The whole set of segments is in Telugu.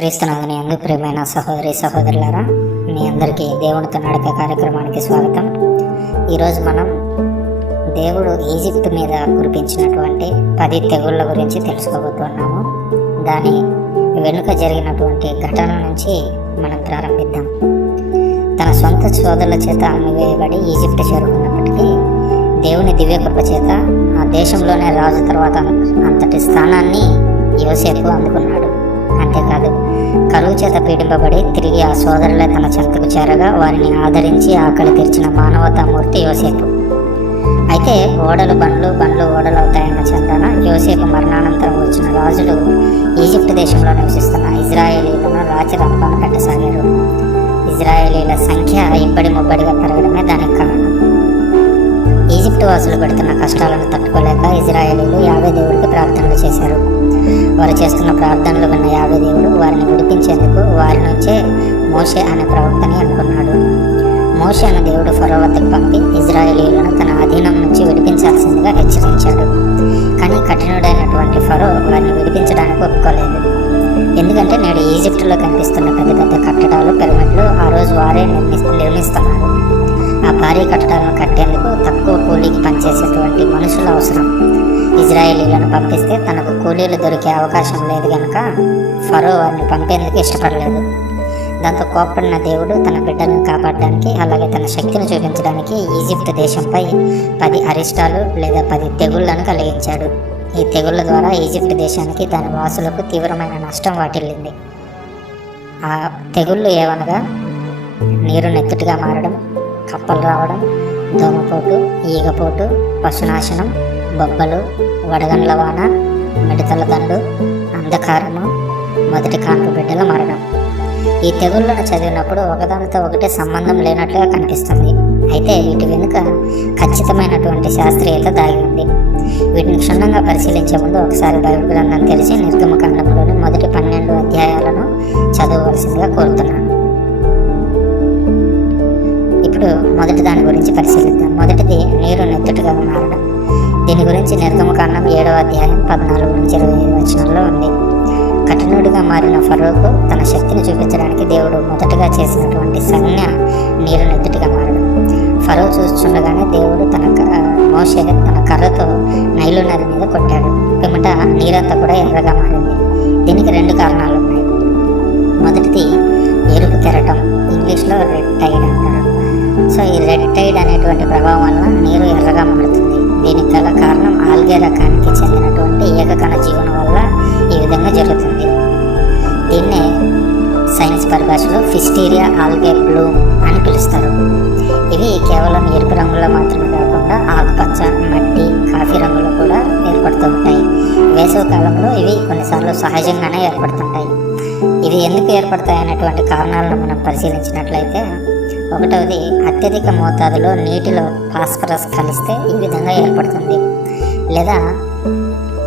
క్రీస్తునందుని యందు ప్రియమైన సహోదరి సహోదరులారా, మీ అందరికీ దేవునితో నడిపే కార్యక్రమానికి స్వాగతం. ఈరోజు మనం దేవుడు ఈజిప్ట్ మీద కురిపించినటువంటి 10 తెగుళ్ళ గురించి తెలుసుకోబోతున్నాము. దాని వెనుక జరిగినటువంటి ఘటన నుంచి మనం ప్రారంభిద్దాం. తన సొంత సోదరుల చేత అమ్మివేయబడి ఈజిప్ట్ చేరుకున్నప్పటికీ దేవుని దివ్యకృప చేత ఆ దేశంలోనే రాజు తర్వాత అంతటి స్థానాన్ని యోసేపు అందుకున్నాడు. అంతేకాదు, కరువు చేత పీడింపబడి తిరిగి ఆ సోదరులే తన చెంతకు చేరగా వారిని ఆదరించి ఆకలి తీర్చిన మానవతామూర్తి యోసేపు. అయితే ఓడలు బండ్లు ఓడలు అవుతాయన్న చందన యోసేపు మరణానంతరం వచ్చిన రాజులు ఈజిప్ట్ దేశంలో నివసిస్తున్న ఇజ్రాయేలీలను రాచరంపాన పెట్టసాగారు. ఇజ్రాయేలీల సంఖ్య ఇబ్బడి ముబ్బడిగా పెరగడమే దానికి కారణం. ఈజిప్ట్ వాసులు పెడుతున్న కష్టాలను తట్టుకోలేక ఇజ్రాయేలీలు యావే దేవుడికి ప్రార్థనలు చేశారు. వారు చేస్తున్న ప్రార్థనలు విన్న యావే దేవుడు వారిని విడిపించేందుకు వారి నుంచే మోషే అనే ప్రవక్తని అనుకున్నాడు. మోషే అనే దేవుడు ఫరో వద్దకు పంపి ఇజ్రాయేలీలను తన అధీనం నుంచి విడిపించాల్సిందిగా హెచ్చరించాడు. కానీ కఠినుడైనటువంటి ఫరో వారిని విడిపించడానికి ఒప్పుకోలేదు. ఎందుకంటే నేడు ఈజిప్టులో కనిపిస్తున్న పెద్ద పెద్ద కట్టడాలు, పిరమిడ్లు ఆ రోజు వారే నిర్మిస్తున్నారు. ఆ భారీ కట్టడాలను కట్టేందుకు తక్కువ కూలీకి పనిచేసేటువంటి మనుషులు అవసరం. ఇజ్రాయేలీలను పంపిస్తే తనకు కూలీలు దొరికే అవకాశం లేదు కనుక ఫరో వారిని పంపేందుకు ఇష్టపడలేదు. దాంతో కోప్పడిన దేవుడు తన బిడ్డలను కాపాడడానికి, అలాగే తన శక్తిని చూపించడానికి ఈజిప్ట్ దేశంపై 10 అరిష్టాలు లేదా 10 తెగుళ్లను కలిగించాడు. ఈ తెగుళ్ళ ద్వారా ఈజిప్ట్ దేశానికి దాని వాసులకు తీవ్రమైన నష్టం వాటిల్లింది. ఆ తెగుళ్ళు ఏవనగా నీరు నెత్తుటిగా మారడం, కప్పలు రావడం, దోమపోటు, ఈగపోటు, పశునాశనం, బొబ్బలు, వడగండ్ల వాన, మిడతల దండు, అంధకారము, మొదటి కాన్పు బిడ్డల మరణం. ఈ తెగుళ్లను చదివినప్పుడు ఒకదానితో ఒకటి సంబంధం లేనట్లుగా కనిపిస్తుంది. అయితే వీటి వెనుక ఖచ్చితమైనటువంటి శాస్త్రీయత దాగి ఉంది. వీటిని క్షుణ్ణంగా పరిశీలించే ముందు ఒకసారి బైబిల్ గ్రంథం తెరిచి నిర్గమకాండంలోని మొదటి 12 అధ్యాయాలను చదవవలసిందిగా కోరుతున్నాను. ఇప్పుడు మొదటి దాని గురించి పరిశీలిద్దాం. మొదటిది నీరు నెత్తుటిగా మారడం. దీని గురించి నిర్గమకాండం 7వ అధ్యాయం 14 నుంచి 25 వచనాల్లో ఉంది. కఠినుడిగా మారిన ఫరోకు తన శక్తిని చూపించడానికి దేవుడు మొదటగా చేసినటువంటి సంజ్ఞ నీరు నెత్తుటిగా మారడం. ఫరో చూస్తుండగానే దేవుడు మోషే తన కర్రతో నైలు నది మీద కొట్టాడు. పిమ్మట నీరంతా కూడా ఎర్రగా మారింది. దీనికి 2 కారణాలు ఉన్నాయి. మొదటిది ఎరుపు కెరటం, ఇంగ్లీష్లో రెడ్ టైడ్ అంటారు. సో ఈ రెడ్ టైడ్ అనేటువంటి ప్రభావం వల్ల నీరు ఎర్రగా మారుతుంది. దీనికి గల కారణం ఆల్గే రకానికి చెందినటువంటి ఏకకణ జీవనం వల్ల ఈ విధంగా జరుగుతుంది. దీన్నే సైన్స్ పరిభాషలో ఫిస్టీరియా ఆల్గే బ్లూమ్ అని పిలుస్తారు. ఇవి కేవలం ఎరుపు రంగులో మాత్రమే కాకుండా ఆకుపచ్చ, మట్టి, కాఫీ రంగులో కూడా ఏర్పడుతూ ఉంటాయి. వేసవి కాలంలో ఇవి కొన్నిసార్లు సహజంగానే ఏర్పడుతుంటాయి. ఇవి ఎందుకు ఏర్పడతాయి అనేటువంటి కారణాలను మనం పరిశీలించినట్లయితే, ఒకటవది అత్యధిక మోతాదులో నీటిలో ఫాస్ఫరస్ కలిస్తే ఈ విధంగా ఏర్పడుతుంది. లేదా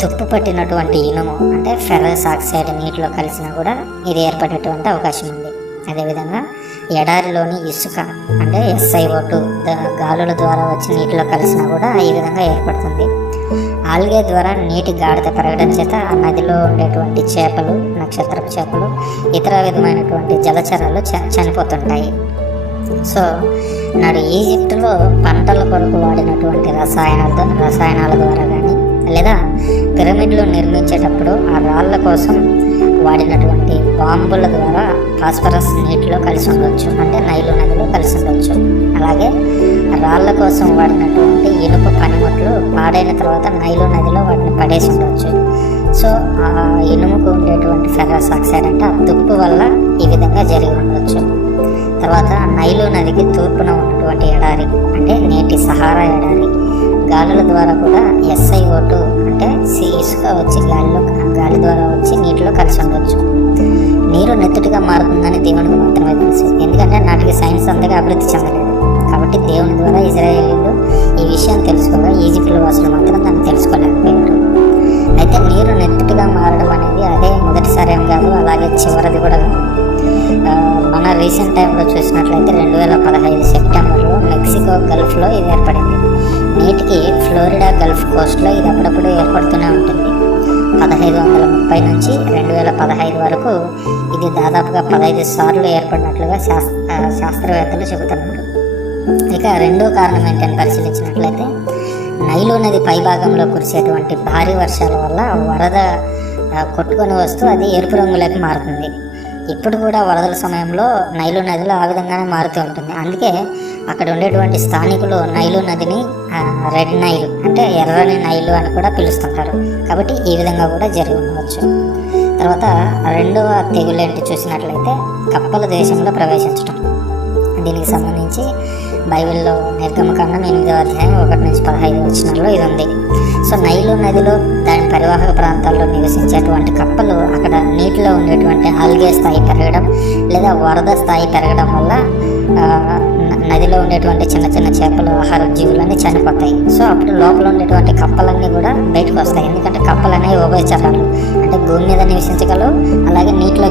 తుప్పు పట్టినటువంటి ఇనుము అంటే ఫెర్రస్ ఆక్సైడ్ నీటిలో కలిసినా కూడా ఇది ఏర్పడేటువంటి అవకాశం ఉంది. అదేవిధంగా ఎడారిలోని ఇసుక అంటే SiO2 గాలుల ద్వారా వచ్చి నీటిలో కలిసినా కూడా ఈ విధంగా ఏర్పడుతుంది. ఆల్గే ద్వారా నీటి గాఢత పెరగడం చేత ఆ నదిలో ఉండేటువంటి చేపలు, నక్షత్రపు చేపలు, ఇతర విధమైనటువంటి జలచరాలు చనిపోతుంటాయి. సో నాడు ఈజిప్టులో పంటల కొరకు వాడినటువంటి రసాయనాల ద్వారా కానీ, లేదా పిరమిడ్లు నిర్మించేటప్పుడు ఆ రాళ్ళ కోసం వాడినటువంటి బాంబుల ద్వారా ఫాస్ఫరస్ నీటిలో కలిసి ఉండవచ్చు, అంటే నైలు నదిలో కలిసి ఉండవచ్చు. అలాగే రాళ్ళ కోసం వాడినటువంటి ఇనుప పనిముట్లు పాడైన తర్వాత నైలు నదిలో వాటిని పడేసి ఉండవచ్చు. సో ఆ ఇనుముకు ఉండేటువంటి ఫెర్రస్ ఆక్సైడ్ అంటే ఆ తుప్పు వల్ల ఈ విధంగా జరిగి ఉండవచ్చు. తర్వాత నైలు నదికి తూర్పున ఉన్నటువంటి ఎడారి అంటే నేటి సహారా ఎడారి, గాలుల ద్వారా కూడా SiO2 అంటే ఇసుక వచ్చి గాలి ద్వారా వచ్చి నీటిలో కలిసి ఉండవచ్చు. నీరు నెత్తుటిగా మారుతుందని దేవునికి మాత్రమే తెలుసు. ఎందుకంటే నాటికి సైన్స్ అంతగా అభివృద్ధి చెందలేదు. కాబట్టి దేవుని ద్వారా ఇజ్రాయేలీలు ఈ విషయం తెలుసుకోగా ఈజిప్టుల వాసులు మాత్రం దాన్ని తెలుసుకోలేకపోయారు. అయితే నీరు నెత్తుటిగా మారడం అనేది అదే మొదటిసారి ఏం కాదు, అలాగే చివరిది కూడా కాదు. మన రీసెంట్ టైంలో చూసినట్లయితే 2015 సెప్టెంబర్లో మెక్సికో గల్ఫ్లో ఇది ఏర్పడింది. నీటికి ఫ్లోరిడా గల్ఫ్ కోస్ట్లో ఇది అప్పుడప్పుడు ఏర్పడుతూనే ఉంటుంది. 1530 నుంచి 2015 వరకు ఇది దాదాపుగా 15 సార్లు ఏర్పడినట్లుగా శాస్త్రవేత్తలు చెబుతున్నారు. ఇక రెండో కారణం ఏంటని పరిశీలించినట్లయితే నైలు నది పైభాగంలో కురిసేటువంటి భారీ వర్షాల వల్ల వరద కొట్టుకొని వస్తూ అది ఎరుపు రంగులోకి మారుతుంది. ఇప్పుడు కూడా వరదల సమయంలో నైలు నదిలో ఆ విధంగానే మారుతూ ఉంటుంది. అందుకే అక్కడ ఉండేటువంటి స్థానికులు నైలు నదిని రెడ్ నైల్ అంటే ఎర్రని నైలు అని కూడా పిలుస్తుంటారు. కాబట్టి ఈ విధంగా కూడా జరిగి ఉండవచ్చు. తర్వాత రెండవ తెగులు ఏంటి చూసినట్లయితే కప్పలు దేశంలో ప్రవేశించడం. దీనికి సంబంధించి బైబిల్లో నిర్గమకాండం 8వ అధ్యాయం 1 నుంచి 15 వచనాల్లో ఇది ఉంది. సో నైలు నదిలో దాని పరివాహక ప్రాంతాల్లో నివసించేటువంటి కప్పలు అక్కడ నీటిలో ఉండేటువంటి ఆల్గే స్థాయి పెరగడం లేదా వరద స్థాయి పెరగడం వల్ల నదిలో ఉండేటువంటి చిన్న చిన్న చేపలు ఆహార జీవులన్నీ చనిపోతాయి. సో అప్పుడు లోపల ఉండేటువంటి కప్పలన్నీ కూడా బయటకు వస్తాయి. ఎందుకంటే కప్పలు అనేవి ఉభయచరాలు, అంటే భూమి మీద నివసించగలవు, అలాగే నీటిలో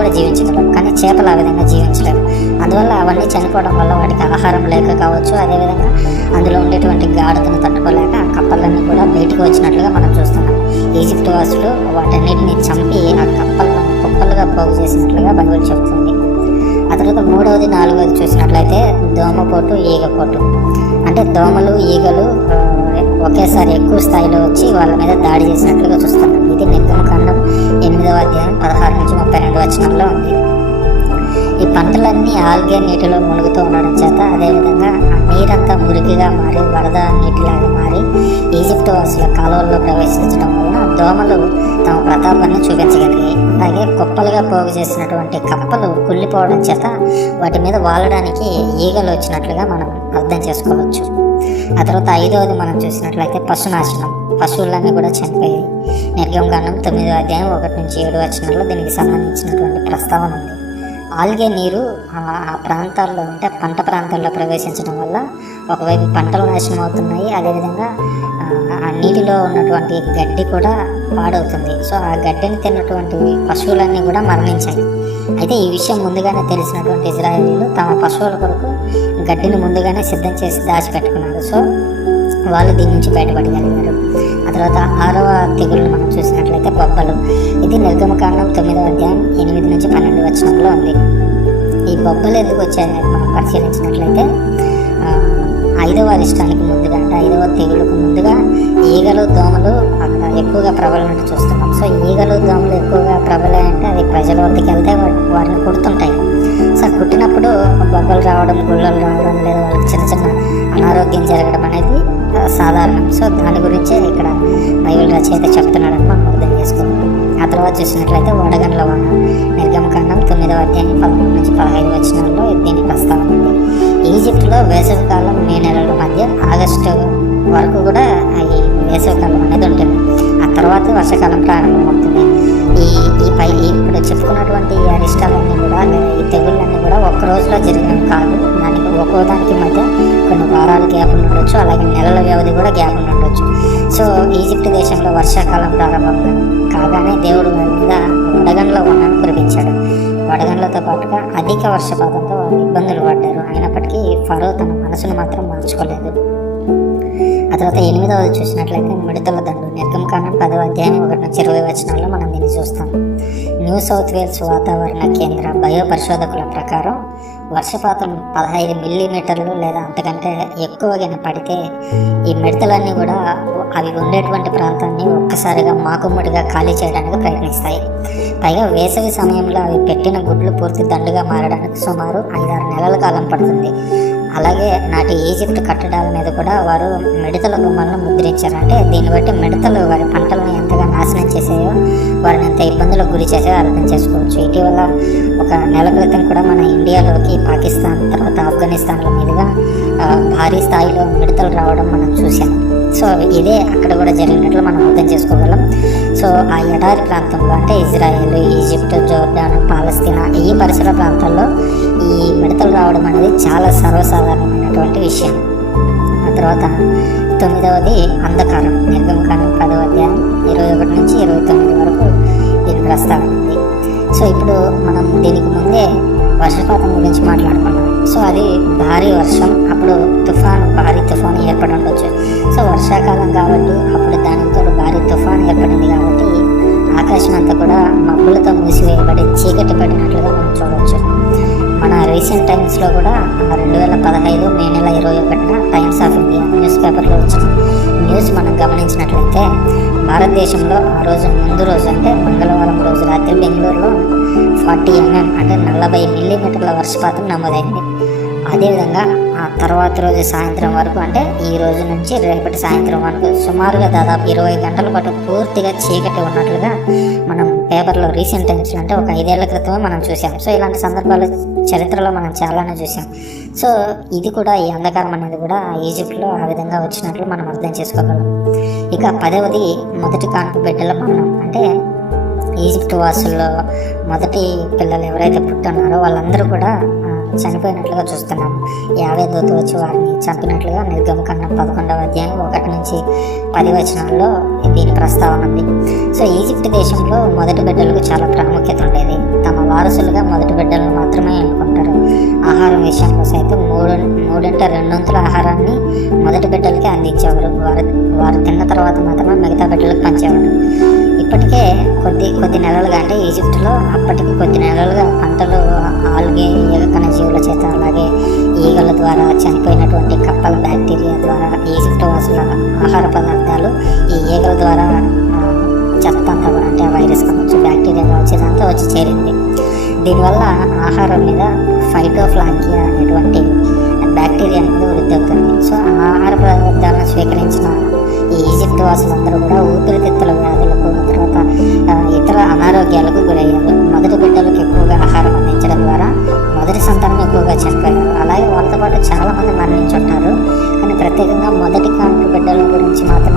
కూడా జీవించగలవు. కానీ చేపలు ఆ విధంగా జీవించలేవు. అందువల్ల అవన్నీ చనిపోవడం వల్ల వాటికి ఆహారం లేక కావచ్చు, అదేవిధంగా అందులో ఉండేటువంటి గాఢతను తట్టుకోలేక ఆ కప్పలన్నీ కూడా బయటకు వచ్చినట్లుగా మనం చూస్తున్నాం. ఈజిప్ట్ వాసులు వాటన్నిటిని చంపి ఆ కప్పలను కుప్పలుగా పోగు చేసినట్లుగా బైబిల్ చెబుతుంది. ఆ తర్వాత మూడవది 4వది చూసినట్లయితే దోమపోటు, ఈగపోటు. అంటే దోమలు, ఈగలు ఒకేసారి ఎక్కువ స్థాయిలో వచ్చి వాళ్ళ మీద దాడి చేసినట్లుగా చూస్తున్నాం. ఇది నిర్గమకాండం 8వ అధ్యాయం 16 నుంచి 32 వచనంలో ఉంది. ఈ పంటలన్నీ ఆల్గే నీటిలో మునుగుతూ ఉండడం చేత, అదేవిధంగా ఆ నీరంతా మురికిగా మారి వరద నీటిలాగా మారి ఈజిప్ట్ వాసుల కాలువల్లో ప్రవేశించడం వలన దోమలు తమ ప్రతాపాన్ని చూపించగలిగాయి. అలాగే కుప్పలుగా పోగు చేసినటువంటి కప్పలు కుళ్ళిపోవడం చేత వాటి మీద వాలడానికి ఈగలు వచ్చినట్లుగా మనం అర్థం చేసుకోవచ్చు. ఆ తర్వాత 5వది మనం చూసినట్లయితే పశునాశనం. పశువులన్నీ కూడా చనిపోయాయి. నిర్గమకాండం 9వ అధ్యాయం 1 నుంచి 7 వచనాల్లో దీనికి సంబంధించినటువంటి ప్రస్తావన ఉంది. ఆల్గే నీరు ఆ ప్రాంతాల్లో అంటే పంట ప్రాంతాల్లో ప్రవేశించడం వల్ల ఒకవైపు పంటలు నాశనం అవుతున్నాయి, అదేవిధంగా ఆ నీటిలో ఉన్నటువంటి గడ్డి కూడా పాడవుతుంది. సో ఆ గడ్డిని తిన్నటువంటి పశువులన్నీ కూడా మరణించాయి. అయితే ఈ విషయం ముందుగానే తెలిసినటువంటి ఇజ్రాయేలీలు తమ పశువుల కొరకు గడ్డిని ముందుగానే సిద్ధం చేసి దాచిపెట్టుకున్నారు. సో వాళ్ళు దీని నుంచి బయటపడగలిగారు. ఆ తర్వాత 6వ తెగులను మనం చూసినట్లయితే బొబ్బలు. ఇది నిర్గమకాండం 9వ అధ్యాయం 8 నుంచి 12 వచనంలో ఉంది. ఈ బొబ్బలు ఎందుకు వచ్చాయని మనం పరిశీలించినట్లయితే 5వ అరిష్టానికి ముందుగా అంటే 5వ తెగులకు ముందుగా ఈగలు, దోమలు అక్కడ ఎక్కువగా ప్రబలినట్టు చూస్తున్నాం. సో ఈగలు, దోమలు ఎక్కువగా ప్రబలాయంటే అది ప్రజల వద్దకు వెళ్తే వారిని కుడుతుంటాయి. సో కుట్టినప్పుడు బొబ్బలు రావడం, గుళ్ళలు రావడం, లేదా వాళ్ళకి చిన్న చిన్న అనారోగ్యం జరగడం అనేది సాధారణం. సో దాని గురించే ఇక్కడ బైబిల్ రచయిత చెప్తున్నాడని మనం అర్థం చేసుకుంటాం. ఆ తర్వాత చూసినట్లయితే వడగండ్ల వాన. నిర్గమకాండం 9వ అధ్యాయం 13 నుంచి 15 వచనాల్లో దీని ప్రస్తావన ఉంది. ఈజిప్ట్లో వేసవికాలం మే నెలల మధ్య ఆగస్టు వరకు కూడా ఈ వేసవికాలం అనేది ఉంటుంది. ఆ తర్వాత వర్షాకాలం ప్రారంభమవుతుంది. ఇప్పుడు చెప్పుకున్నటువంటి ఈ అరిష్టాలన్నీ కూడా ఈ తెగుళ్ళన్నీ కూడా ఒక్క రోజులో జరిగినవి కాదు. దానికి ఒక్కో దానికి మధ్య కొన్ని వారాల గ్యాప్ ఉండొచ్చు, అలాగే నెలల వ్యవధి కూడా గ్యాప్ ఉండొచ్చు. సో ఈజిప్ట్ దేశంలో వర్షాకాలం ప్రారంభం కాగానే దేవుడు వారి మీద వడగండ్ల వానను కురిపించాడు. వడగండ్లతో పాటుగా అధిక వర్షపాతంతో వారు ఇబ్బందులు పడ్డారు. అయినప్పటికీ ఫరో తన మనసును మాత్రం మార్చుకోలేదు. ఆ తర్వాత 8వది చూసినట్లయితే మిడతల దండు. నిర్గమకాండం 10వ అధ్యాయం 1 నుంచి 20 వచనాల్లో మనం దీన్ని చూస్తాం. న్యూ సౌత్ వేల్స్ వాతావరణ కేంద్ర బయో పరిశోధకుల ప్రకారం వర్షపాతం 15 మిల్లీమీటర్లు లేదా అంతకంటే ఎక్కువగా పడితే ఈ మిడతలన్నీ కూడా అవి ఉండేటువంటి ప్రాంతాన్ని ఒక్కసారిగా మాకుమ్ముడిగా ఖాళీ చేయడానికి ప్రయత్నిస్తాయి. పైగా వేసవి సమయంలో అవి పెట్టిన గుడ్లు పూర్తి దండుగా మారడానికి సుమారు 5-6 నెలల కాలం పడుతుంది. అలాగే నాటి ఈజిప్ట్ కట్టడాల మీద కూడా వారు మిడతల బొమ్మలను ముద్రించారు. అంటే దీన్ని బట్టి మిడతలు వారి పంటలను ఎంతగా నాశనం చేసాయో, వారిని ఎంత ఇబ్బందులకు గురి చేసాయో అర్థం చేసుకోవచ్చు. ఇటీవల ఒక నెల క్రితం కూడా మన ఇండియాలోకి పాకిస్తాన్ తర్వాత ఆఫ్ఘనిస్తాన్ల మీదుగా భారీ స్థాయిలో మిడతలు రావడం మనం చూసాం. సో ఇదే అక్కడ కూడా జరిగినట్లు మనం అర్థం చేసుకోగలం. సో ఆ ఎడారి ప్రాంతంలో అంటే ఇజ్రాయెల్, ఈజిప్ట్, జోర్డాన్, పాలస్తీనా ఈ పరిసర ప్రాంతాల్లో ఈ మిడతలు రావడం అనేది చాలా సర్వసాధారణమైనటువంటి విషయం. ఆ తర్వాత 9వది అంధకారం. నిర్గమకాండం 10వ అధ్యాయం 21 నుంచి 29 వరకు దీని ప్రస్తావన ఉంది. సో ఇప్పుడు మనం దీనికి ముందే వర్షపాతం గురించి మాట్లాడుకున్నాం. సో అది భారీ వర్షం, అప్పుడు భారీ తుఫాను ఏర్పడి ఉండొచ్చు. సో వర్షాకాలం కాబట్టి అప్పుడు దానితో భారీ తుఫాను ఏర్పడింది కాబట్టి అంతా కూడా మబ్బులతో మూసివేయబడి చీకటి పడినట్లుగా మనం చూడవచ్చు. మన రీసెంట్ టైమ్స్లో కూడా 2015 మే నెల 21న టైమ్స్ ఆఫ్ ఇండియా న్యూస్ పేపర్లో వచ్చిన న్యూస్ మనం గమనించినట్లయితే భారతదేశంలో ఆ రోజు ముందు రోజు అంటే మంగళవారం రోజు రాత్రి బెంగళూరులో 40 mm అంటే 40 మిల్లీమీటర్ల వర్షపాతం నమోదైంది. అదేవిధంగా ఆ తర్వాత రోజు సాయంత్రం వరకు అంటే ఈ రోజు నుంచి రేపటి సాయంత్రం వరకు సుమారుగా దాదాపు 20 గంటల పాటు పూర్తిగా చీకటి ఉన్నట్లుగా మనం పేపర్లో రీసెంట్ టైమ్స్లో అంటే ఒక 5 ఏళ్ల క్రితమే మనం చూసాం. సో ఇలాంటి సందర్భాలు చరిత్రలో మనం చాలానే చూసాం. సో ఇది కూడా ఈ అంధకారం అనేది కూడా ఈజిప్ట్లో ఆ విధంగా వచ్చినట్లు మనం అర్థం చేసుకోగలం. ఇక 10వది మొదటి కాన్పు బిడ్డల మరణం. అంటే ఈజిప్ట్ వాసుల్లో మొదటి పిల్లలు ఎవరైతే పుట్టున్నారో వాళ్ళందరూ కూడా చనిపోయినట్లుగా చూస్తున్నాము. 50 దూత వచ్చి వారిని చంపినట్లుగా నిర్గమకాండం 11వ అధ్యాయం 1 నుంచి 10 వచనాల్లో దీని ప్రస్తావన ఉంది. సో ఈజిప్ట్ దేశంలో మొదటి బిడ్డలకు చాలా ప్రాముఖ్యత ఉండేది. తమ వారసులుగా మొదటి బిడ్డలను మాత్రమే ఎన్నుకుంటారు. ఆహారం విషయంలో సైతం 2/3 ఆహారాన్ని మొదటి బిడ్డలకే అందించేవారు. వారు తిన్న తర్వాత మాత్రమే మిగతా బిడ్డలకు పంచేవారు. ఇప్పటికే కొద్ది నెలలుగా అంటే ఈజిప్ట్లో అప్పటికి కొద్ది నెలలుగా పంటలు ఆల్గే ఏకకణ జీవుల చేత అలాగే ఈగల ద్వారా చనిపోయినటువంటి కప్పల బ్యాక్టీరియా ద్వారా ఈజిప్ట్ వాసుల ఆహార పదార్థాలు ఈ ఈగల ద్వారా చెత్త అంతా అంటే వైరస్ కావచ్చు బ్యాక్టీరియా కావచ్చు ఇదంతా వచ్చి చేరింది. దీనివల్ల ఆహారం మీద ఫైటోఫ్లాంకియా అనేటువంటి బ్యాక్టీరియా అనేది వృద్ధి అవుతుంది. సో ఆహార పదార్థాలను స్వీకరించిన ఈ ఈజిప్ట్ వాసులందరూ కూడా ఊపిరితిత్తుల వ్యాధులకు తర్వాత ఇతర అనారోగ్యాలకు గురయ్యారు. మొదటి బిడ్డలకు ఎక్కువగా ఆహారం అందించడం ద్వారా మొదటి సంతానం ఎక్కువగా చనిపోయారు. అలాగే వాళ్ళతో పాటు చాలామంది మరణించుంటారు. కానీ ప్రత్యేకంగా మొదటి కాన్పు బిడ్డల గురించి మాత్రం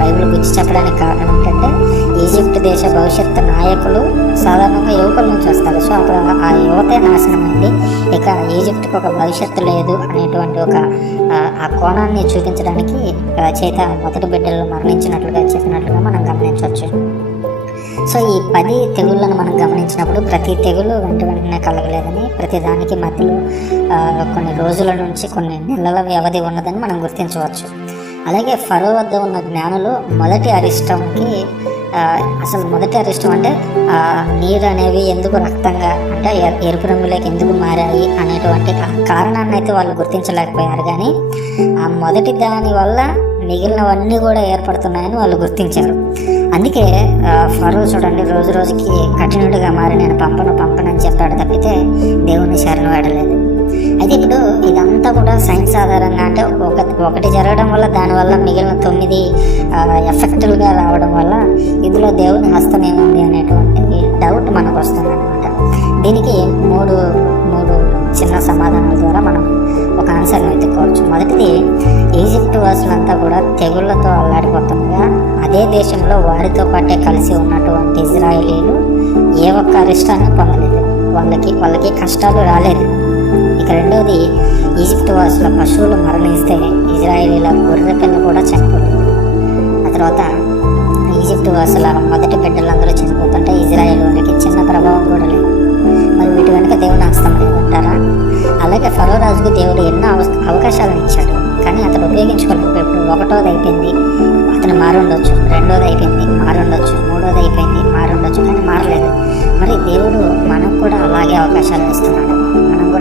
బైబిల్ గురించి చెప్పడానికి కారణం ఏంటంటే ఈజిప్ట్ దేశ భవిష్యత్తు నాయకులు సాధారణంగా యువకుల నుంచి వస్తారు. సో అప్పుడు ఆ యువతే నాశనమైంది. ఇక ఈజిప్ట్కి ఒక భవిష్యత్తు లేదు అనేటువంటి ఆ కోణాన్ని చూపించడానికి చేత మొదటి బిడ్డలు మరణించినట్లుగా చెప్పినట్లుగా మనం గమనించవచ్చు. సో ఈ 10 తెగుళ్ళను మనం గమనించినప్పుడు ప్రతి తెగులు వెంటనే కలగలేదని ప్రతి దానికి మధ్యలో కొన్ని రోజుల నుంచి కొన్ని నెలల వ్యవధి ఉన్నదని మనం గుర్తించవచ్చు. అలాగే ఫరో వద్ద ఉన్న జ్ఞానులు మొదటి అరిష్టంకి అసలు మొదటి అరిష్టం అంటే నీరు అనేవి ఎందుకు రక్తంగా అంటే ఎరుపు రంగులోకి ఎందుకు మారాయి అనేటువంటి కారణాన్ని అయితే వాళ్ళు గుర్తించలేకపోయారు. కానీ ఆ మొదటి దాని వల్ల మిగిలినవన్నీ కూడా ఏర్పడుతున్నాయని వాళ్ళు గుర్తించారు. అందుకే ఫరో చూడండి రోజు రోజుకి కఠినుడిగా మారి నేను పంపనని చెప్పాడు తప్పితే దేవుని శరణు వేడలేదు. అయితే ఇప్పుడు ఇదంతా కూడా సైన్స్ ఆధారంగా అంటే ఒకటి జరగడం వల్ల దానివల్ల మిగిలిన 9 ఎఫెక్టివ్గా రావడం వల్ల ఇందులో దేవుని హస్తం ఏముంది అనేటువంటి డౌట్ మనకు వస్తుంది అనమాట. దీనికి మూడు చిన్న సమాధానాల ద్వారా మనం ఒక ఆన్సర్ని వెతుక్కోవచ్చు. మొదటిది, ఈజిప్ట్ వాసులంతా కూడా తెగుళ్లతో అల్లాడిపోతుండగా అదే దేశంలో వారితో పాటే కలిసి ఉన్నటువంటి ఇజ్రాయేలీలు ఏ ఒక్క అరిష్టాన్ని పొందలేదు. వాళ్ళకి కష్టాలు రాలేదు. ఇక రెండవది, ఈజిప్ట్ వాసుల పశువులు మరణిస్తే ఇజ్రాయేలీల గొర్రె పిల్ల కూడా చనిపోలేదు. ఆ తర్వాత ఈజిప్ట్ వాసుల మొదటి బిడ్డలందరూ చనిపోతుంటే ఇజ్రాయేల్ వారికి చిన్న ప్రభావం కూడా లేదు. మరి వీటి వెనుక దేవుని హస్తం లేదంటారా? అలాగే ఫరో రాజుకు దేవుడు ఎన్నో అవకాశాలను ఇచ్చాడు, కానీ అతను ఉపయోగించుకోలేదు. ఇప్పుడు 1వది అయిపోయింది, అతను మారుండొచ్చు, 2వది అయిపోయింది మారుండొచ్చు, 3వది అయిపోయింది మారుండొచ్చు, కానీ మారలేదు. మరి దేవుడు మనకు కూడా అలాగే అవకాశాలను ఇస్తున్నాడు.